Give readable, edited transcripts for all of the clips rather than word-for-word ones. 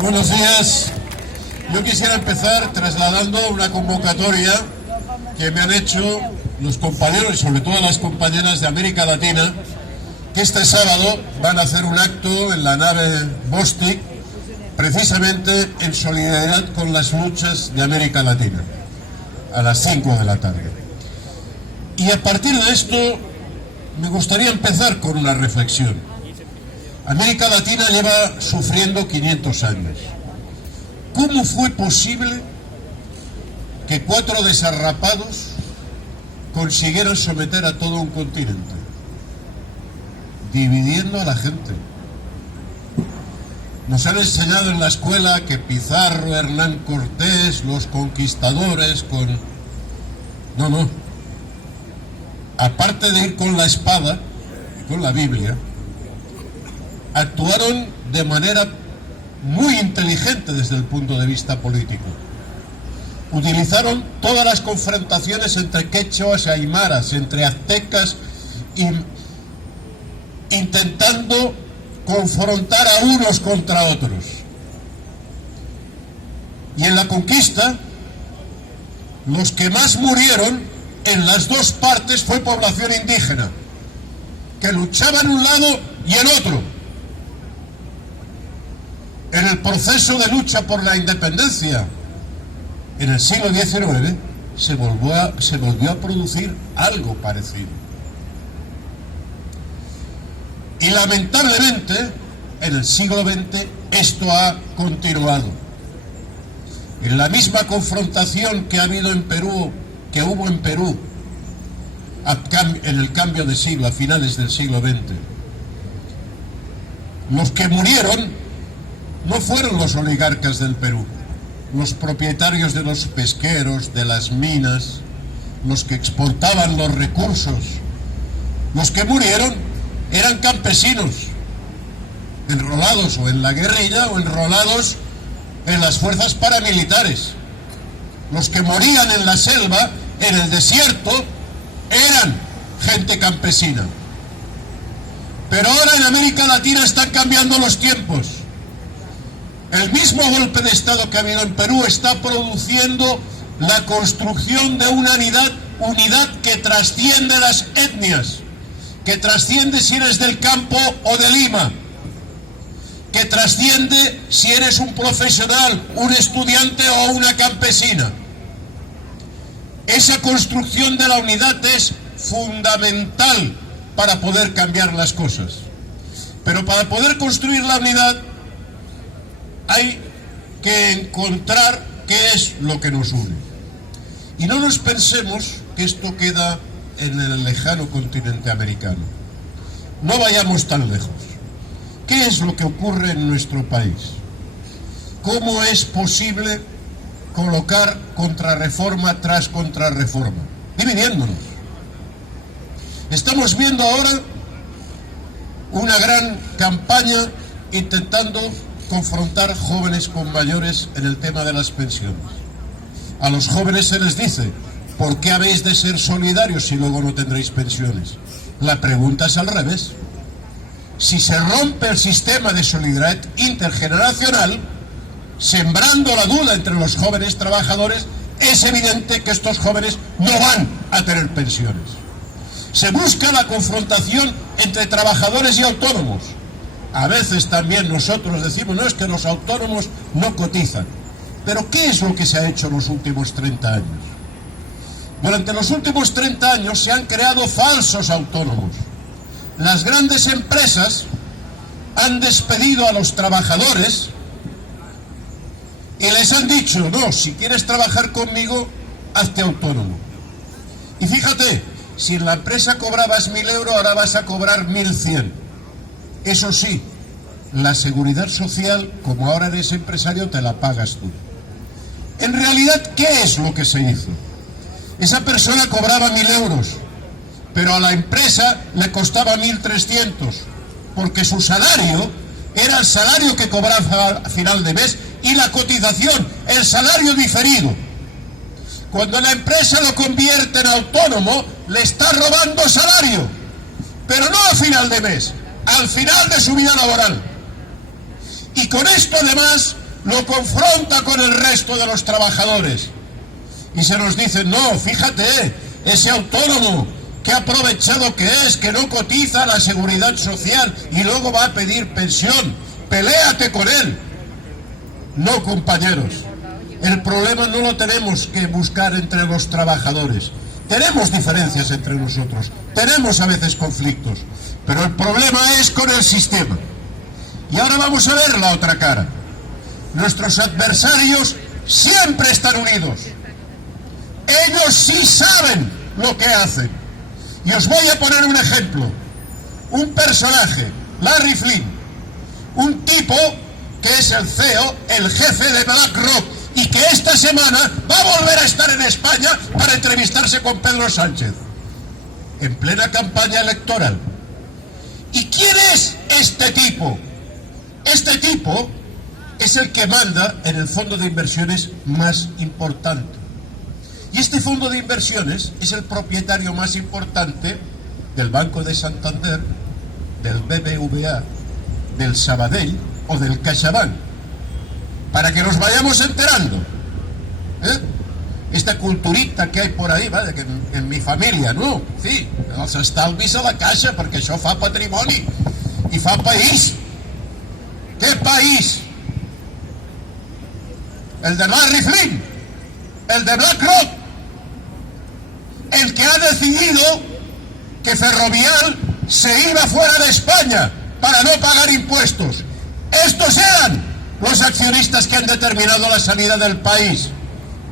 Buenos días. Yo quisiera empezar trasladando una convocatoria que me han hecho los compañeros y sobre todo las compañeras de América Latina, que este sábado van a hacer un acto en la nave Bostik, precisamente en solidaridad con las luchas de América Latina, a las 5 de la tarde. Y a partir de esto me gustaría empezar con una reflexión. América Latina lleva sufriendo 500 años. ¿Cómo fue posible que 4 desarrapados consiguieron someter a todo un continente? Dividiendo a la gente. Nos han enseñado en la escuela que Pizarro, Hernán Cortés, los conquistadores con... No. Aparte de ir con la espada y con la Biblia, actuaron de manera muy inteligente desde el punto de vista político. Utilizaron todas las confrontaciones entre quechuas y aymaras, entre aztecas, intentando confrontar a unos contra otros. Y en la conquista, los que más murieron en las dos partes fue población indígena, que luchaba en un lado y en otro. En el proceso de lucha por la independencia, en el siglo XIX, se volvió a producir algo parecido. Y lamentablemente, en el siglo XX, esto ha continuado. En la misma confrontación que ha habido en Perú, que hubo en Perú, en el cambio de siglo, a finales del siglo XX, los que murieron no fueron los oligarcas del Perú, los propietarios de los pesqueros, de las minas, los que exportaban los recursos. Los que murieron eran campesinos, enrolados o en la guerrilla o enrolados en las fuerzas paramilitares. Los que morían en la selva, en el desierto, eran gente campesina. Pero ahora en América Latina están cambiando los tiempos. El mismo golpe de Estado que ha habido en Perú está produciendo la construcción de una unidad que trasciende las etnias, que trasciende si eres del campo o de Lima, que trasciende si eres un profesional, un estudiante o una campesina. Esa construcción de la unidad es fundamental para poder cambiar las cosas. Pero para poder construir la unidad hay que encontrar qué es lo que nos une. Y no nos pensemos que esto queda en el lejano continente americano. No vayamos tan lejos. ¿Qué es lo que ocurre en nuestro país? ¿Cómo es posible colocar contrarreforma tras contrarreforma? Dividiéndonos. Estamos viendo ahora una gran campaña intentando confrontar jóvenes con mayores en el tema de las pensiones. A los jóvenes se les dice: ¿por qué habéis de ser solidarios si luego no tendréis pensiones? La pregunta es al revés. Si se rompe el sistema de solidaridad intergeneracional, sembrando la duda entre los jóvenes trabajadores, es evidente que estos jóvenes no van a tener pensiones. Se busca la confrontación entre trabajadores y autónomos. A veces también nosotros decimos: no, es que los autónomos no cotizan. Pero ¿qué es lo que se ha hecho en los últimos 30 años? Durante los últimos 30 años se han creado falsos autónomos. Las grandes empresas han despedido a los trabajadores y les han dicho: no, si quieres trabajar conmigo, hazte autónomo. Y fíjate, si en la empresa cobrabas 1.000 euros, ahora vas a cobrar 1.100. Eso sí, la seguridad social, como ahora eres empresario, te la pagas tú. En realidad, ¿qué es lo que se hizo? Esa persona cobraba 1.000 euros, pero a la empresa le costaba 1.300, porque su salario era el salario que cobraba a final de mes y la cotización, el salario diferido. Cuando la empresa lo convierte en autónomo, le está robando salario, pero no a final de mes, al final de su vida laboral. Y con esto además lo confronta con el resto de los trabajadores y se nos dice, no, fíjate, ese autónomo, qué aprovechado que es, que no cotiza a la seguridad social y luego va a pedir pensión, peléate con él. No, compañeros, el problema no lo tenemos que buscar entre los trabajadores. Tenemos diferencias entre nosotros, tenemos a veces conflictos, pero el problema es con el sistema. Y ahora vamos a ver la otra cara. Nuestros adversarios siempre están unidos. Ellos sí saben lo que hacen. Y os voy a poner un ejemplo. Un personaje, Larry Flynn, un tipo que es el CEO, el jefe de BlackRock, y que esta semana va a volver a estar en España para entrevistarse con Pedro Sánchez, en plena campaña electoral. ¿Y quién es este tipo? Este tipo es el que manda en el fondo de inversiones más importante. Y este fondo de inversiones es el propietario más importante del Banco de Santander, del BBVA, del Sabadell o del CaixaBank. Para que nos vayamos enterando. Esta culturita que hay por ahí, ¿vale? Que en mi família, no? Sí, els estalvis a la caixa, perquè això fa patrimoni i fa país. ¿Qué país? El de Larry Flynn, el de BlackRock, el que ha decidido que Ferrovial se iba fuera de España para no pagar impuestos. Estos eran los accionistas que han determinado la salida del país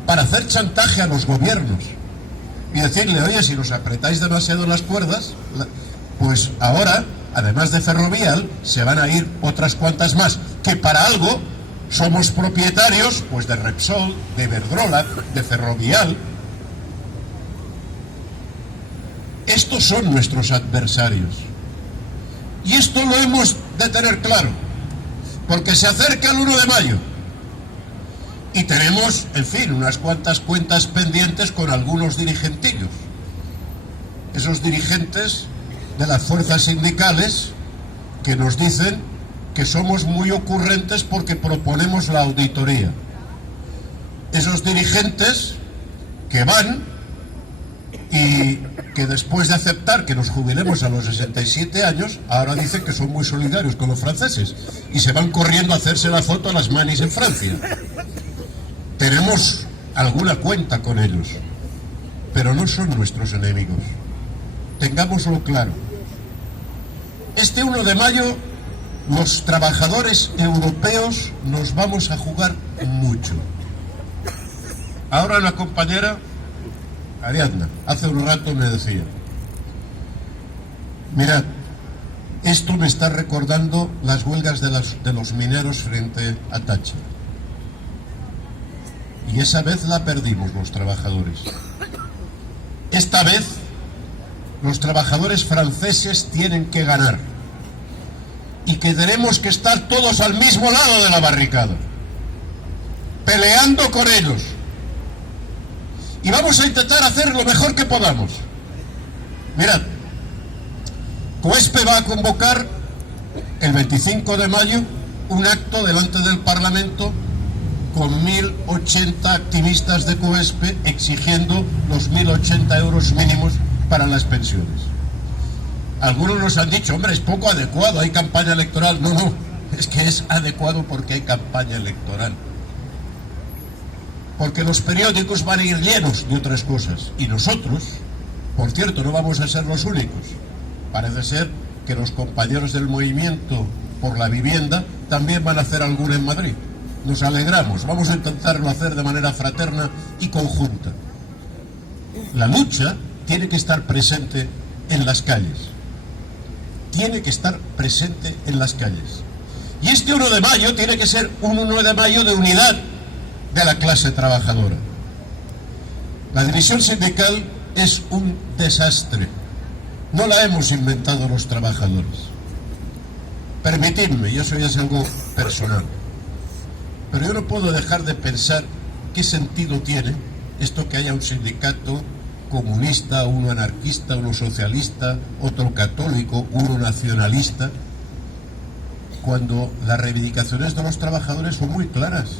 para hacer chantaje a los gobiernos y decirle, oye, si nos apretáis demasiado las cuerdas, pues ahora, además de Ferrovial, se van a ir otras cuantas más, que para algo somos propietarios pues de Repsol, de Iberdrola, de Ferrovial. Estos son nuestros adversarios. Y esto lo hemos de tener claro, porque se acerca el 1 de mayo y tenemos, en fin, unas cuantas cuentas pendientes con algunos dirigentillos. Esos dirigentes de las fuerzas sindicales que nos dicen que somos muy ocurrentes porque proponemos la auditoría. Esos dirigentes que van y que después de aceptar que nos jubilemos a los 67 años, ahora dicen que son muy solidarios con los franceses y se van corriendo a hacerse la foto a las manis en Francia. Tenemos alguna cuenta con ellos, pero no son nuestros enemigos. Tengámoslo claro. Este 1 de mayo, los trabajadores europeos nos vamos a jugar mucho. Ahora una compañera, Ariadna, hace un rato me decía, mirad, esto me está recordando las huelgas de los mineros frente a Thatcher. Y esa vez la perdimos los trabajadores. Esta vez los trabajadores franceses tienen que ganar. Y que tenemos que estar todos al mismo lado de la barricada, peleando con ellos. Y vamos a intentar hacer lo mejor que podamos. Mirad, COESPE va a convocar el 25 de mayo un acto delante del Parlamento con 1.080 activistas de COESPE exigiendo los 1.080 euros mínimos para las pensiones. Algunos nos han dicho, hombre, es poco adecuado, hay campaña electoral. No, no, es que es adecuado porque hay campaña electoral. Porque los periódicos van a ir llenos de otras cosas. Y nosotros, por cierto, no vamos a ser los únicos. Parece ser que los compañeros del movimiento por la vivienda también van a hacer alguna en Madrid. Nos alegramos, vamos a intentarlo hacer de manera fraterna y conjunta. La lucha tiene que estar presente en las calles. Tiene que estar presente en las calles. Y este 1 de mayo tiene que ser un 1 de mayo de unidad de la clase trabajadora. La división sindical es un desastre. No la hemos inventado los trabajadores. Permitidme, y eso ya es algo personal, pero yo no puedo dejar de pensar qué sentido tiene esto que haya un sindicato comunista, uno anarquista, uno socialista, otro católico, uno nacionalista, cuando las reivindicaciones de los trabajadores son muy claras.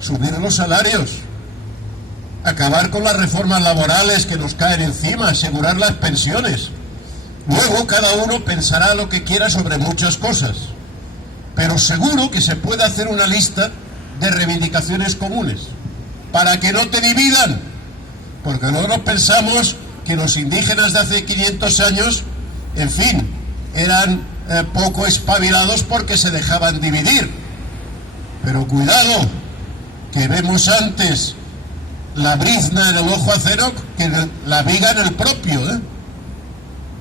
Subir los salarios, acabar con las reformas laborales que nos caen encima, asegurar las pensiones. Luego cada uno pensará lo que quiera sobre muchas cosas, pero seguro que se puede hacer una lista de reivindicaciones comunes para que no te dividan, porque nosotros pensamos que los indígenas de hace 500 años, en fin, eran poco espabilados porque se dejaban dividir. Pero cuidado, que vemos antes la brizna en el ojo acero que la viga en el propio, ¿eh?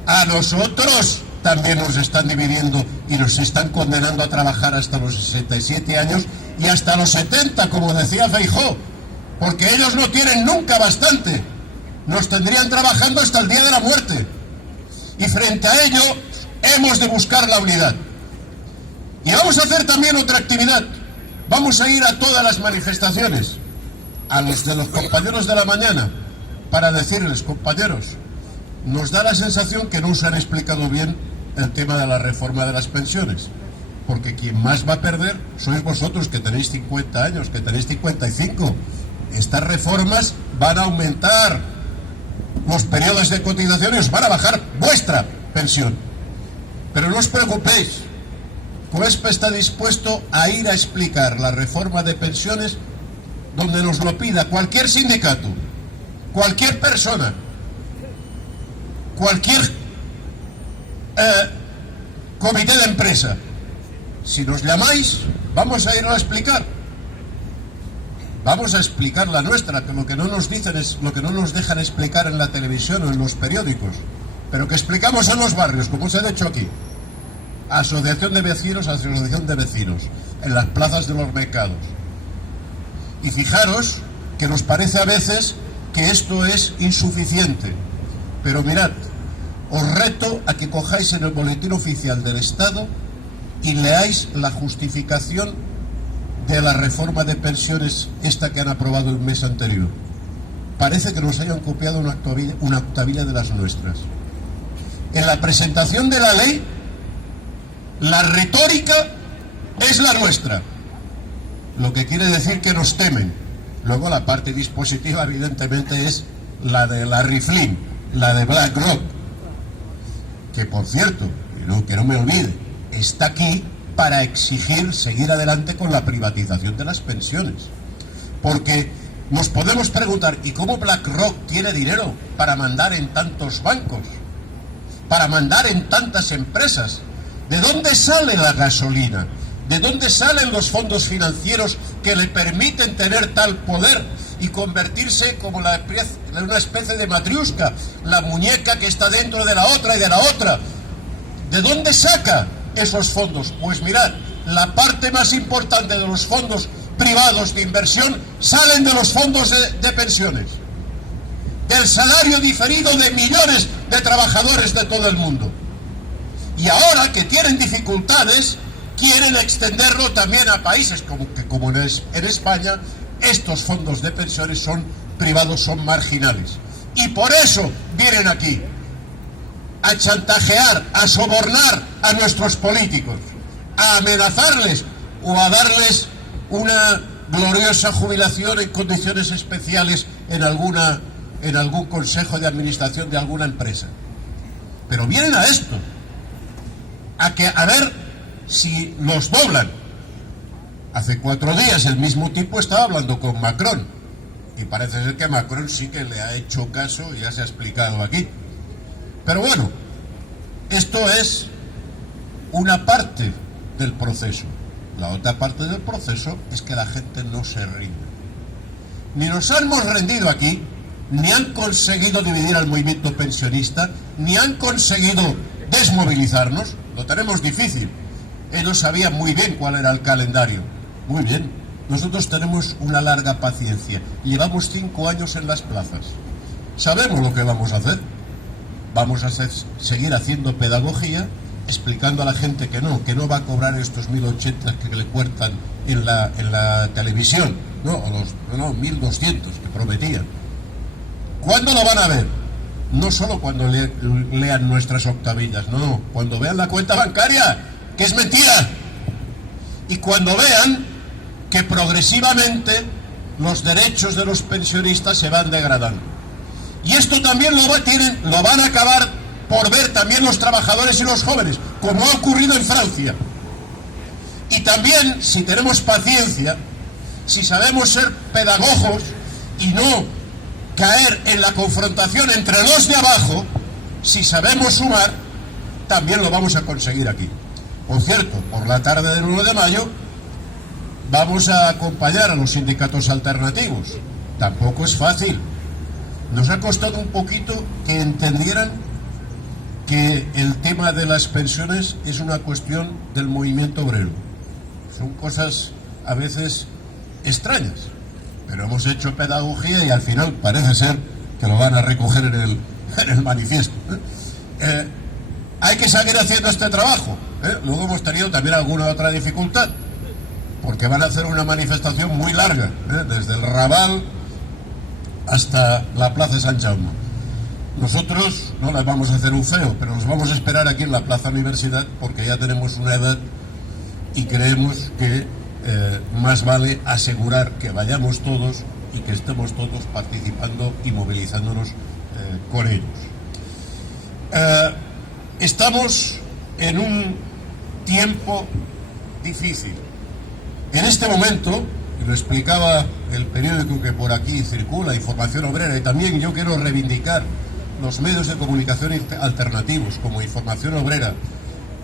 A nosotros también nos están dividiendo y nos están condenando a trabajar hasta los 67 años y hasta los 70, como decía Feijóo, porque ellos no tienen nunca bastante. Nos tendrían trabajando hasta el día de la muerte. Y frente a ello hemos de buscar la unidad. Y vamos a hacer también otra actividad. Vamos a ir a todas las manifestaciones, a los de los compañeros de la mañana, para decirles: compañeros, nos da la sensación que no os han explicado bien el tema de la reforma de las pensiones, porque quien más va a perder sois vosotros, que tenéis 50 años, que tenéis 55. Estas reformas van a aumentar los periodos de cotización y os van a bajar vuestra pensión. Pero no os preocupéis, COESPE está dispuesto a ir a explicar la reforma de pensiones donde nos lo pida cualquier sindicato, cualquier persona, cualquier comité de empresa. Si nos llamáis, vamos a ir a explicar. Vamos a explicar la nuestra, que lo que no nos dicen es lo que no nos dejan explicar en la televisión o en los periódicos, pero que explicamos en los barrios, como os he dicho aquí. Asociación de vecinos, asociación de vecinos, en las plazas de los mercados. Y fijaros que nos parece a veces que esto es insuficiente, pero mirad, os reto a que cojáis en el boletín oficial del Estado y leáis la justificación de la reforma de pensiones esta que han aprobado el mes anterior. Parece que nos hayan copiado una octavilla de las nuestras. En la presentación de la ley, la retórica es la nuestra, lo que quiere decir que nos temen. Luego la parte dispositiva evidentemente es la de Larry Flynn, la de BlackRock, que por cierto, que no me olvide, está aquí para exigir seguir adelante con la privatización de las pensiones. Porque nos podemos preguntar: ¿y cómo BlackRock tiene dinero para mandar en tantos bancos? Para mandar en tantas empresas. ¿De dónde sale la gasolina? ¿De dónde salen los fondos financieros que le permiten tener tal poder y convertirse como en una especie de matriusca, la muñeca que está dentro de la otra y de la otra? ¿De dónde saca esos fondos? Pues mirad, la parte más importante de los fondos privados de inversión salen de los fondos de pensiones, del salario diferido de millones de trabajadores de todo el mundo. Y ahora que tienen dificultades, quieren extenderlo también a países como en España. Estos fondos de pensiones son privados, son marginales, y por eso vienen aquí a chantajear, a sobornar a nuestros políticos, a amenazarles o a darles una gloriosa jubilación en condiciones especiales en algún consejo de administración de alguna empresa. Pero vienen a esto, a ver si nos doblan. Hace 4 días el mismo tipo estaba hablando con Macron, y parece ser que Macron sí que le ha hecho caso y ya se ha explicado aquí. Pero bueno, esto es una parte del proceso. La otra parte del proceso es que la gente no se rinde. Ni nos hemos rendido aquí, ni han conseguido dividir al movimiento pensionista, ni han conseguido desmovilizarnos. Lo tenemos difícil. Ellos sabían muy bien cuál era el calendario. Muy bien. Nosotros tenemos una larga paciencia. Llevamos 5 años en las plazas. Sabemos lo que vamos a hacer. Vamos a seguir haciendo pedagogía, explicando a la gente que no va a cobrar estos 1.080 que le cuentan en la televisión, no 1.200 que prometían. ¿Cuándo lo van a ver? No solo cuando lean nuestras octavillas, no, cuando vean la cuenta bancaria, que es mentira. Y cuando vean que progresivamente los derechos de los pensionistas se van degradando. Y esto también lo van a acabar por ver también los trabajadores y los jóvenes, como ha ocurrido en Francia. Y también, si tenemos paciencia, si sabemos ser pedagogos y no caer en la confrontación entre los de abajo, si sabemos sumar, también lo vamos a conseguir aquí. Por cierto, por la tarde del 1 de mayo vamos a acompañar a los sindicatos alternativos. Tampoco es fácil. Nos ha costado un poquito que entendieran que el tema de las pensiones es una cuestión del movimiento obrero. Son cosas a veces extrañas, pero hemos hecho pedagogía y al final parece ser que lo van a recoger en el manifiesto. Hay que seguir haciendo este trabajo. Luego hemos tenido también alguna otra dificultad, porque van a hacer una manifestación muy larga, desde el Raval hasta la Plaza de Sant Jaume. Nosotros no les vamos a hacer un feo, pero nos vamos a esperar aquí en la Plaza Universidad, porque ya tenemos una edad y creemos que más vale asegurar que vayamos todos y que estemos todos participando y movilizándonos con ellos. Estamos en un tiempo difícil. En este momento, y lo explicaba el periódico que por aquí circula, Información Obrera, y también yo quiero reivindicar los medios de comunicación alternativos, como Información Obrera,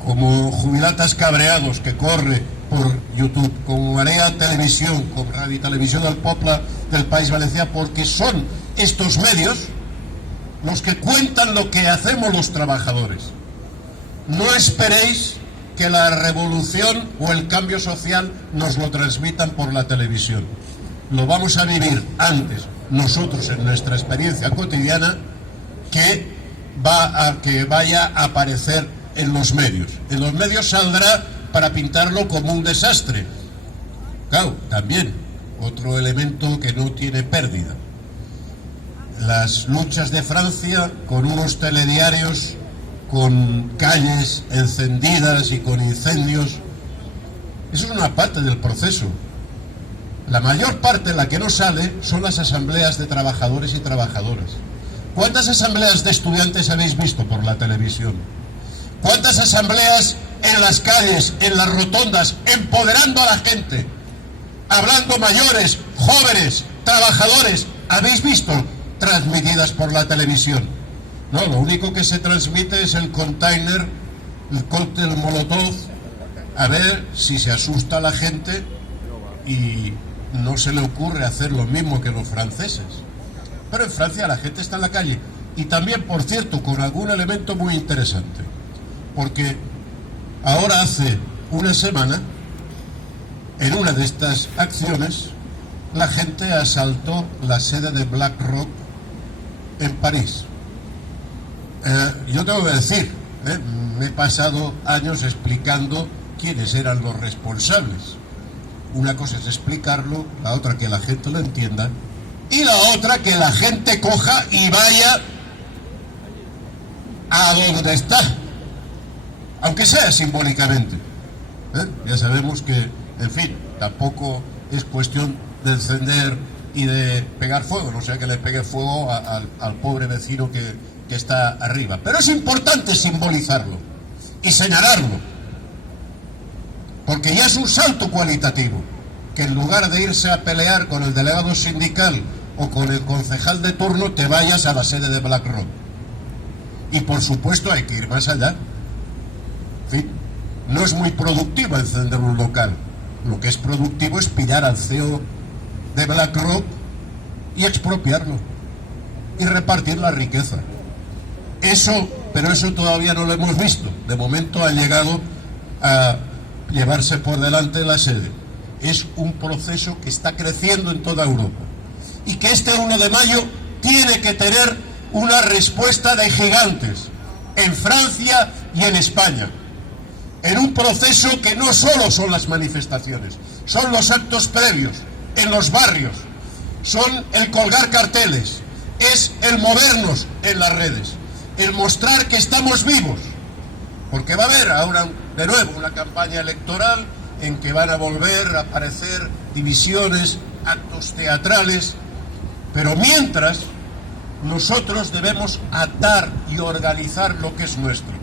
como Jubilatas Cabreados, que corre por YouTube, como Marea Televisión, con Radio y Televisión del Poble del País Valencià, porque son estos medios los que cuentan lo que hacemos los trabajadores. No esperéis que la revolución o el cambio social nos lo transmitan por la televisión. Lo vamos a vivir antes nosotros en nuestra experiencia cotidiana que vaya a aparecer en los medios. En los medios saldrá para pintarlo como un desastre. Claro, también otro elemento que no tiene pérdida. Las luchas de Francia con unos telediarios con calles encendidas y con incendios. Eso es una parte del proceso. La mayor parte, la que no sale, son las asambleas de trabajadores y trabajadoras. ¿Cuántas asambleas de estudiantes habéis visto por la televisión? ¿Cuántas asambleas en las calles, en las rotondas, empoderando a la gente? Hablando mayores, jóvenes, trabajadores, ¿habéis visto transmitidas por la televisión? No, lo único que se transmite es el container, el cóctel Molotov, a ver si se asusta a la gente y no se le ocurre hacer lo mismo que los franceses. Pero en Francia la gente está en la calle. Y también, por cierto, con algún elemento muy interesante. Porque ahora hace una semana, en una de estas acciones, la gente asaltó la sede de BlackRock en París. Yo tengo que decir, me he pasado años explicando quiénes eran los responsables. Una cosa es explicarlo, la otra que la gente lo entienda, y la otra que la gente coja y vaya a donde está, aunque sea simbólicamente. Ya sabemos que, en fin, tampoco es cuestión de encender y de pegar fuego, no sea que le pegue fuego al pobre vecino que está arriba. Pero es importante simbolizarlo y señalarlo, porque ya es un salto cualitativo, que en lugar de irse a pelear con el delegado sindical o con el concejal de turno, te vayas a la sede de BlackRock. Y por supuesto hay que ir más allá. En fin, no es muy productivo encender un local. Lo que es productivo es pillar al CEO de BlackRock y expropiarlo y repartir la riqueza. Pero eso todavía no lo hemos visto. De momento ha llegado a llevarse por delante la sede. Es un proceso que está creciendo en toda Europa y que este 1 de mayo tiene que tener una respuesta de gigantes en Francia y en España, en un proceso que no solo son las manifestaciones, son los actos previos en los barrios, son el colgar carteles, es el movernos en las redes, el mostrar que estamos vivos Porque va a haber ahora de nuevo una campaña electoral en que van a volver a aparecer divisiones, actos teatrales, pero mientras nosotros debemos atar y organizar lo que es nuestro.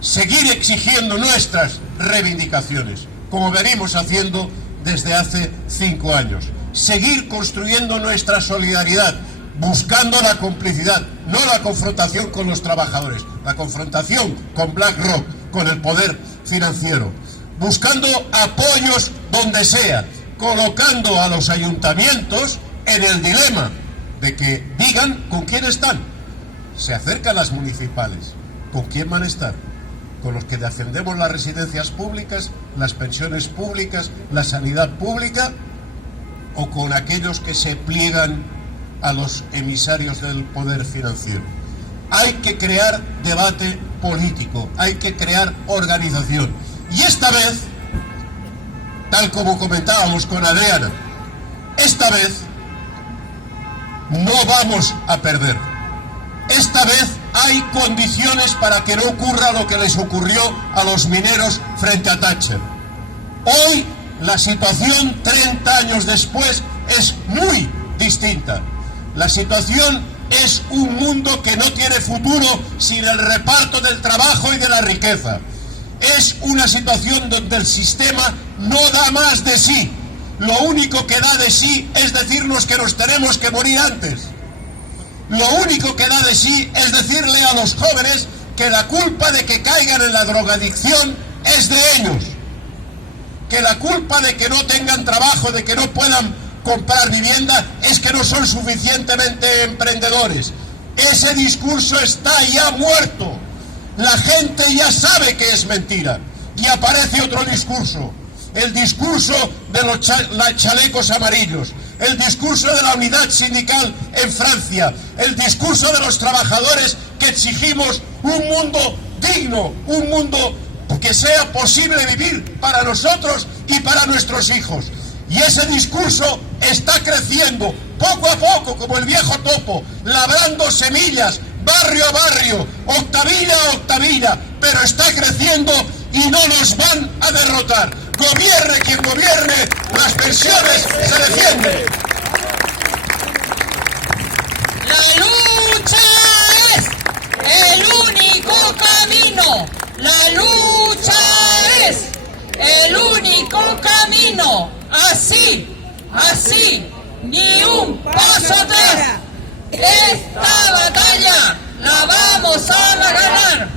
Seguir exigiendo nuestras reivindicaciones, como venimos haciendo desde hace 5 años. Seguir construyendo nuestra solidaridad, buscando la complicidad, no la confrontación con los trabajadores, la confrontación con BlackRock, con el poder financiero, buscando apoyos donde sea, colocando a los ayuntamientos en el dilema de que digan con quién están. Se acercan las municipales, ¿con quién van a estar? ¿Con los que defendemos las residencias públicas, las pensiones públicas, la sanidad pública, o con aquellos que se pliegan a los emisarios del poder financiero? Hay que crear debate político, hay que crear organización. Y esta vez, tal como comentábamos con Adriana, esta vez no vamos a perder. Esta vez hay condiciones para que no ocurra lo que les ocurrió a los mineros frente a Thatcher. Hoy la situación 30 años después es muy distinta. La situación es un mundo que no tiene futuro sin el reparto del trabajo y de la riqueza. Es una situación donde el sistema no da más de sí. Lo único que da de sí es decirnos que nos tenemos que morir antes. Lo único que da de sí es decirle a los jóvenes que la culpa de que caigan en la drogadicción es de ellos. Que la culpa de que no tengan trabajo, de que no puedan comprar vivienda, es que no son suficientemente emprendedores. Ese discurso está ya muerto. La gente ya sabe que es mentira. Y aparece otro discurso. El discurso de los chalecos amarillos, el discurso de la unidad sindical en Francia, el discurso de los trabajadores que exigimos un mundo digno, un mundo que sea posible vivir para nosotros y para nuestros hijos. Y ese discurso está creciendo poco a poco, como el viejo topo, labrando semillas, barrio a barrio, octavilla a octavilla, pero está creciendo y no nos van a derrotar. Gobierne quien gobierne, las pensiones se defienden. La lucha es el único camino. La lucha es el único camino. Así, ni un paso atrás. Esta batalla la vamos a ganar.